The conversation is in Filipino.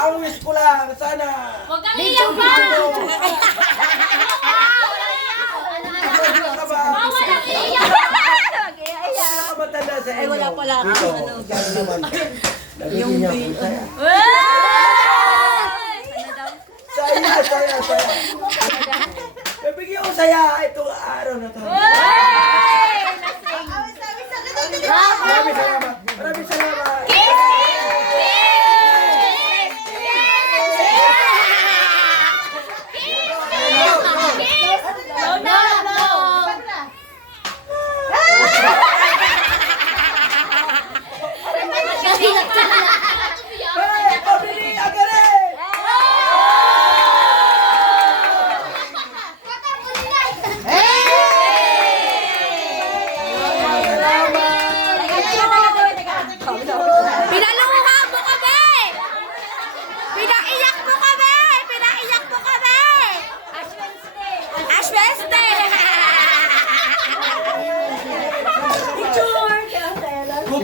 Ang wish ko lang, sana. Huwag kang iyak pa! Bawal ang iyak! Ano ka matanda sa inyo? Ay, wala pala. Dito. Ano? Gano'n naman. Nagiging niya po. Saya. Bibigyan ko saya itong araw na to. Grabe saya.